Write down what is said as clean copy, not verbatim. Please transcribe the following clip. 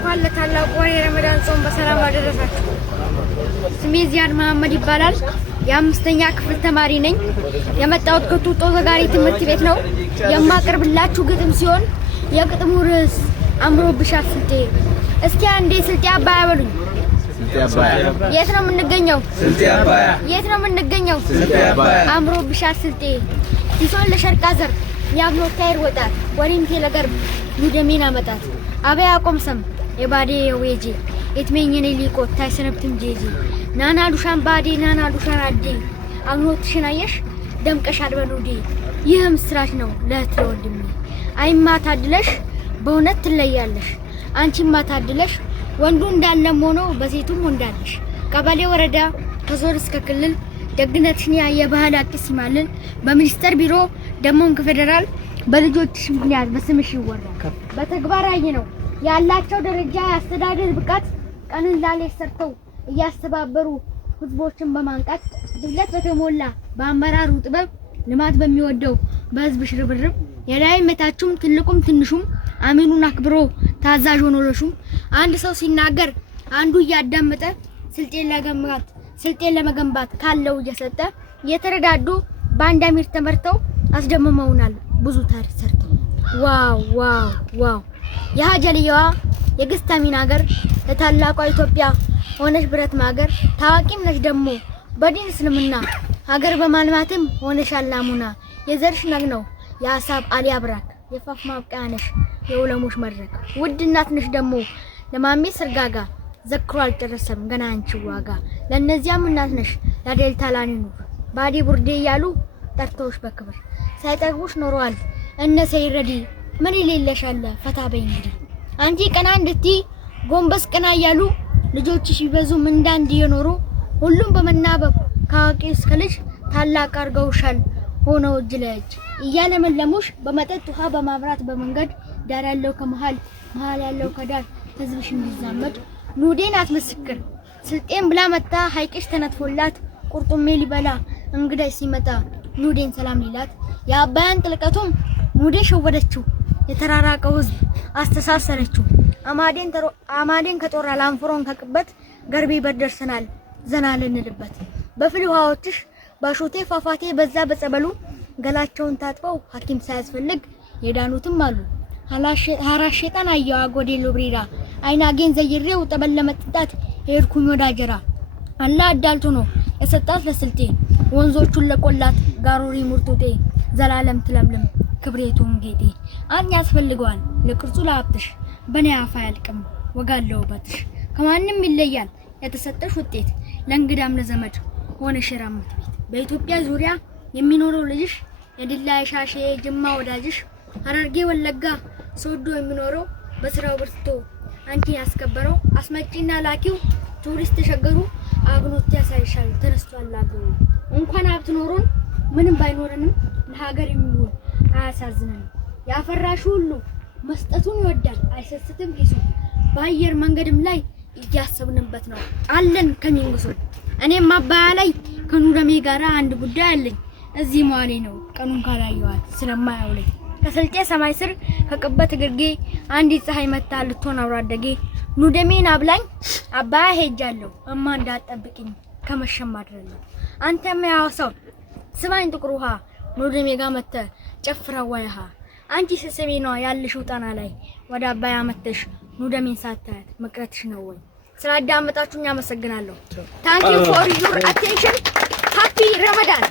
እንኳን ለታላቁ የረመዳን ጾም በሰላም አደረሳችሁ። ስሜ ዚያድ መሐመድ ይባላል። የአምስተኛ ክፍል ተማሪ ነኝ። የመጣሁት ከቱጦ ዘጋሪ ትምህርት ቤት ነው። የማቀርብላችሁ ግጥም ሲሆን የግጥሙ ርዕስ አምሮብሻል ስልጤ። እስኪ አንዴ ስልጤ አባያ በሉኝ። የት ነው የምንገኘው? ስልጤ አባያ። የት ነው የምንገኘው? ስልጤ አባያ። አምሮብሻል ስልጤ ሲሶን ለሸርቃ ዘር ያብሎ ታይር ወጣት ወሪም ተለገርብ ሙደሚና መጣት አበያ ቆምሰም የባዴ ወጄ እትመኝኔ ሊቆት ታይሰነብትም ጄጂ ናና ዱሻን ባዴ ናና ዱሻን አዴ አግኖት ሽናየሽ ደምቀሻል በሉዲ ይህም ስራሽ ነው ለእህት ወንድሜ አይማ ታድለሽ በእውነት ትለያለሽ አንቺማ ታድለሽ ወንዱ እንዳለም ሆኖ በሴቱም ወንዳለሽ ቀበሌ ወረዳ ከዞን እስከ ክልል ደግነትሽን የባህል አጥስ ይማልን በሚኒስተር ቢሮ ደሞን ከፌደራል በልጆችሽ ምክንያት በስምሽ ይወራል በተግባር ነው ያላቸው ደረጃ ያስተዳደር ብቃት ቀንን ላሌት ሰርተው እያስተባበሩ ህዝቦችን በማንቃት ድፍረት በተሞላ በአመራሩ ጥበብ ልማት በሚወደው በህዝብ ሽርብርብ የላይ መታችሁም ትልቁም ትንሹም አሚኑን አክብሮ ታዛዥ ሆኖ ለሹም አንድ ሰው ሲናገር አንዱ ያዳመጠ ስልጤን ለመገንባት ካለው እየሰጠ የተረዳዱ ባንድ አሚር ተመርተው አስደምመውናል ብዙ ታሪክ ሰርተው ዋው ዋው ዋው የሀጀልያዋ የግስታሚን ሀገር ለታላቋ ኢትዮጵያ ሆነሽ ብረት ማገር ታዋቂም ነሽ ደሞ በዲን እስልምና ሀገር በማልማትም ሆነሽ አላሙና የዘርሽ ነው የሐሳብ አሊ አብራክ የፋፍ ማብቂያ ነሽ የውለሞሽ መድረክ ውድ እናት ነሽ ደሞ ለማሜ ስርጋጋ ዘክሮ አልጨረሰም ገና አንቺ ዋጋ ለነዚያም እናት ነሽ ለዴልታ ላኒኑ ባዲ ቡርዴ ያሉ ጠርተውሽ በክብር ሳይጠግቡሽ ኖረዋል እነ ሰይረዲ ምን ይሌለሻል ፈታ በይ እንግዲህ አንቺ ቀና እንድቲ ጎንበስ ቀና ያሉ ልጆችሽ ይበዙም እንዳንድ የኖሩ ሁሉም በመናበብ ካቂ እስከ ልጅ ታላቅ አርገውሻል ሆነው እጅ ለእጅ እያለመለሙሽ በመጠጥ ውሃ በማብራት በመንገድ ዳር ያለው ከመሃል መሃል ያለው ከዳር ህዝብሽ እንዲዛመድ ኑዴን አትመስክር ስልጤን ብላ መጣ ሀይቅሽ ተነጥፎላት ቁርጡሜ ሊበላ እንግዳይ ሲመጣ ኑዴን ሰላም ሊላት የአባያን ጥልቀቱም ሙዴ ሸወደችው የተራራቀው ህዝብ አስተሳሰረችው አማዴን ከጦራ ላንፍሮን ከቅበት ገርቤ በደርሰናል ዘና ልንልበት በፍልውሃዎችሽ ባሾቴ ፋፋቴ በዛ በጸበሉ ገላቸውን ታጥበው ሐኪም ሳያስፈልግ የዳኑትም አሉ ሐራሽ ሸጣን አየዋ ጎዴሎ ብሪራ አይናጌን ዘይሬው ጠበል ለመጥጣት ሄድኩኝ ወዳጀራ አላህ አዳልቶ ነው የሰጣት ለስልጤ ወንዞቹን ለቆላት ጋሮሪ ሙርቱቴ ዘላለም ትለምልም ክብሬቱን ጌጤ አኝ ያስፈልገዋል ለቅርጹ ለሀብትሽ በኔ አፋ ያልቅም ወጋለው ባትሽ ከማንም ይለያል የተሰጠሽ ውጤት ለእንግዳም ለዘመድ ሆነሽ ራምት ቤት በኢትዮጵያ ዙሪያ የሚኖረው ልጅሽ የድላ ሻሼ ጅማ ወዳጅሽ ሐረርጌ ወለጋ ሶዶ የሚኖረው በስራው ብርቶ አንቺ ያስከበረው አስመጪና ላኪው ቱሪስት ተሸገሩ አግኖት ያሳይሻል ተነስቷል አገሩ እንኳን ሀብት ኖሮን ምንም ባይኖርንም ለሀገር የሚሆን አያሳዝነን ያፈራሽ ሁሉ መስጠቱን ይወዳል አይሰስትም ሂሱ በአየር መንገድም ላይ እያሰብንበት ነው አለን ከሚንጉሱ እኔም አባያ ላይ ከኑረሜ ጋራ አንድ ጉዳይ አለኝ እዚህ መዋሌ ነው ቀኑን ካላየዋት ስለማያውለኝ ከስልጤ ሰማይ ስር ከቅበት ግርጌ አንዲት ፀሐይ መታ ልትሆን አውራደጌ ኑደሜን አብላኝ አባያ ሄጃለሁ እማ እንዳትጠብቂኝ ከመሸም አድረለሁ አንተም ያወሳው ስማኝ ጥቁር ውሃ ኑደሜ ጋር መተ ጨፍራዋይሃ አንቺ ሰሰቤ ነው ያልሽው ጣና ላይ ወደ አባያ መተሽ ኑደሜን ሳታት መቅረትሽ ነው ወይ ስላዳመጣችሁኝ አመሰግናለሁ Thank you for your attention happy Ramadan